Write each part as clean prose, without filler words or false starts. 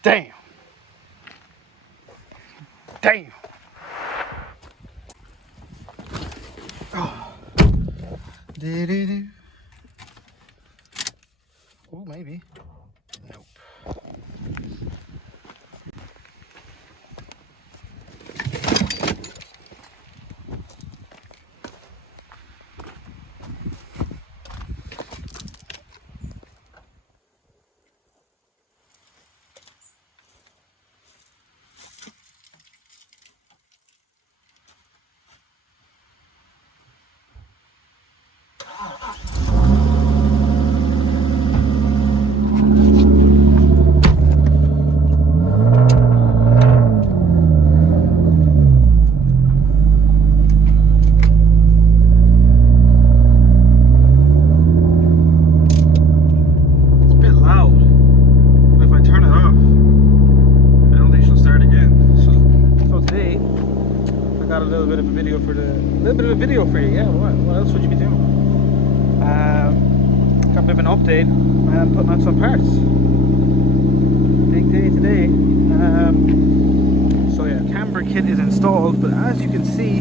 Damn. Damn. Oh. Do-do-do. Oh, maybe. Nope. Video for you, yeah. What else would you be doing? Got a bit of an update. I'm putting out some parts. Big day today. So yeah, camber kit is installed, but as you can see,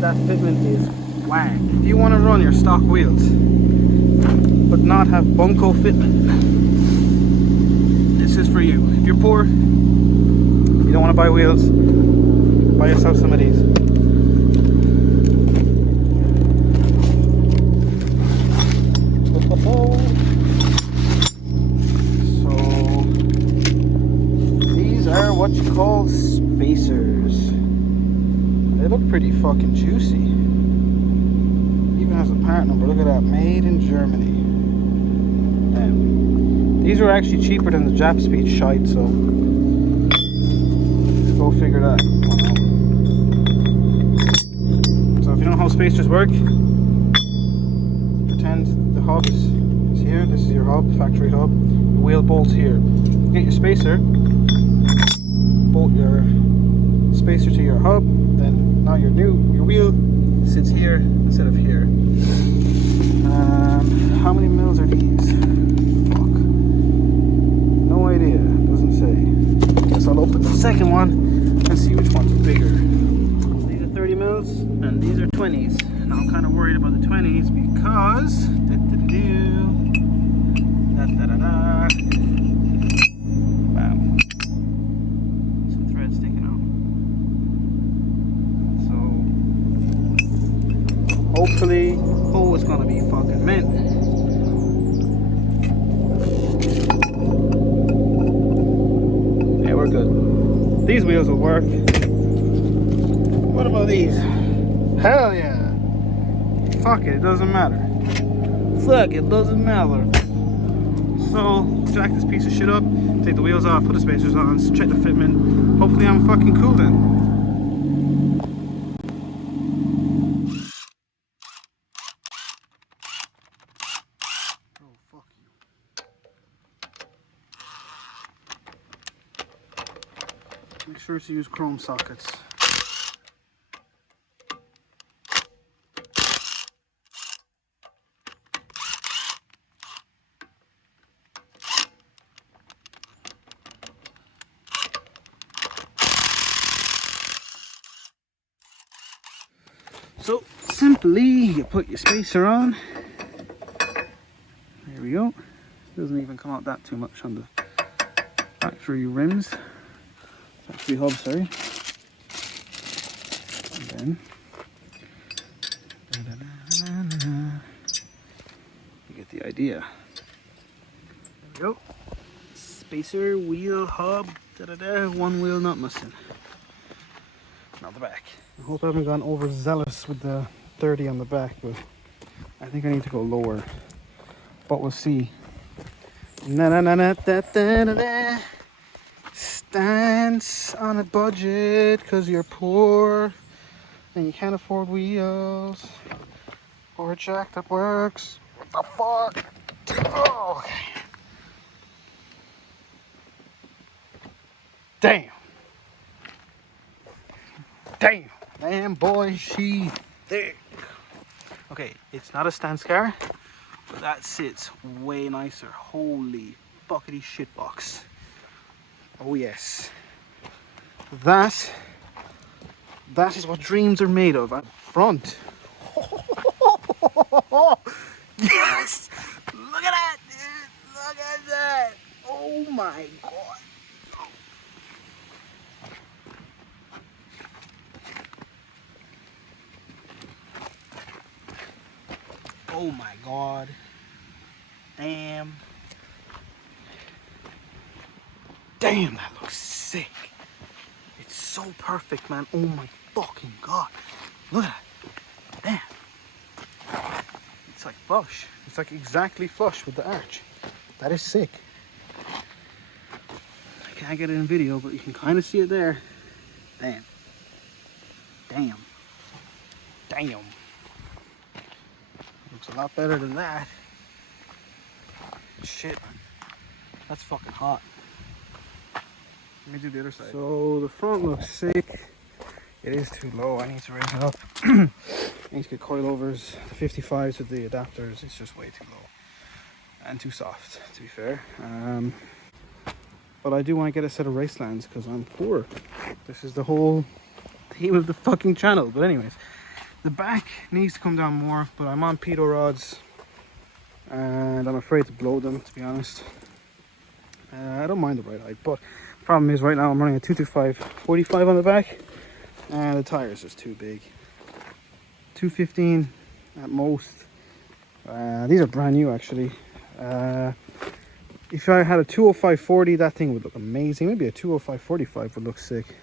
that fitment is whack. If you want to run your stock wheels, but not have bunko fitment, this is for you. If you're poor, you don't want to buy wheels, buy yourself some of these. What you call spacers. They look pretty fucking juicy. Even has a part number. Look at that, made in Germany. These are actually cheaper than the Jap speed shite, so go figure that one out. So if you don't know how spacers work, pretend the hub is here. This is your hub, factory hub. The wheel bolts here. Get your spacer. Bolt your spacer to your hub, then now your wheel sits here instead of here. How many mils are these? Fuck. No idea. Doesn't say. Guess I'll open the second one and see which one's bigger. These are 30 mils and these are 20s. Now I'm kind of worried about the 20s because hopefully, oh, it's gonna be fucking mint. Yeah, we're good. These wheels will work. What about these? Hell yeah. Fuck it, it doesn't matter. Fuck it, doesn't matter. So, jack this piece of shit up, take the wheels off, put the spacers on, check the fitment. Hopefully I'm fucking cool then. Make sure to use chrome sockets. So simply you put your spacer on. There we go. Doesn't even come out that too much on the factory rims. Factory hub, sorry. And then you get the idea. There we go. Spacer, wheel, hub, one wheel not missing. Now the back. I hope I haven't gone overzealous with the 30 on the back, but I think I need to go lower. But we'll see. Stance on a budget because you're poor and you can't afford wheels or a jack that works. What the fuck? Oh, okay. Damn. Damn. Damn, boy, she thick. Okay, it's not a stance car, but that sits way nicer. Holy buckety shit box. Oh yes. That is what dreams are made of. Up front. Yes! Look at that, dude! Look at that! Oh my god! Oh my god. Damn. Damn, that looks sick. It's so perfect, man. Oh my fucking god. Look at that. Damn. It's like flush. It's like exactly flush with the arch. That is sick. I can't get it in video, but you can kind of see it there. Damn. Damn. Damn. Looks a lot better than that. Shit, man. That's fucking hot. Let me do the other side. So the front looks sick. It is too low. I need to raise it up. I need to get coilovers. The 55s with the adapters. It's just way too low and too soft, to be fair. But I do want to get a set of race lands because I'm poor. This is the whole theme of the fucking channel. But anyways, the back needs to come down more. But I'm on pitot rods and I'm afraid to blow them, to be honest. I don't mind the right height, but problem is right now I'm running a 225 45 on the back and the tires is too big. 215 at most. These are brand new actually. If I had a 205 40, that thing would look amazing. Maybe a 205 45 would look sick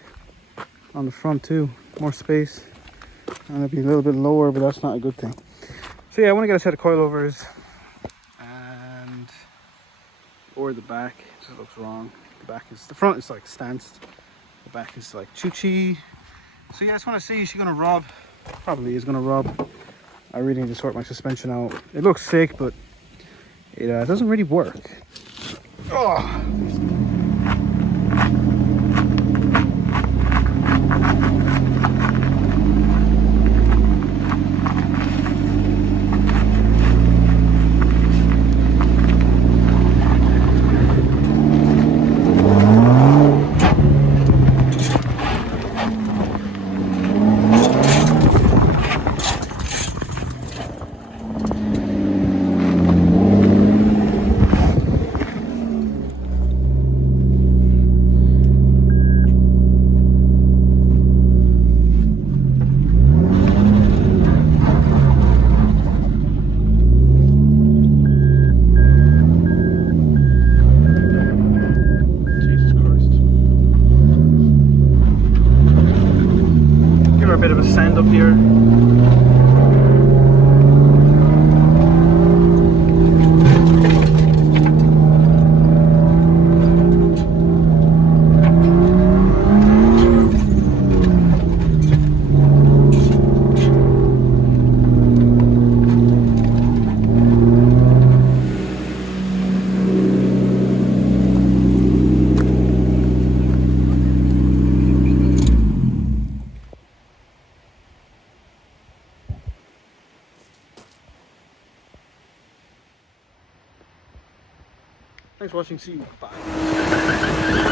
on the front too. More space and it'd be a little bit lower, but that's not a good thing. So yeah, I want to get a set of coilovers and or the back. It looks wrong. The front is like stanced, the back is like choo-choo. So yeah, I just want to see, is she gonna rub? Probably is gonna rub. I really need to sort my suspension out. It looks sick, but it doesn't really work. Oh. A bit of a sand up here. Thanks for watching. See you. Bye.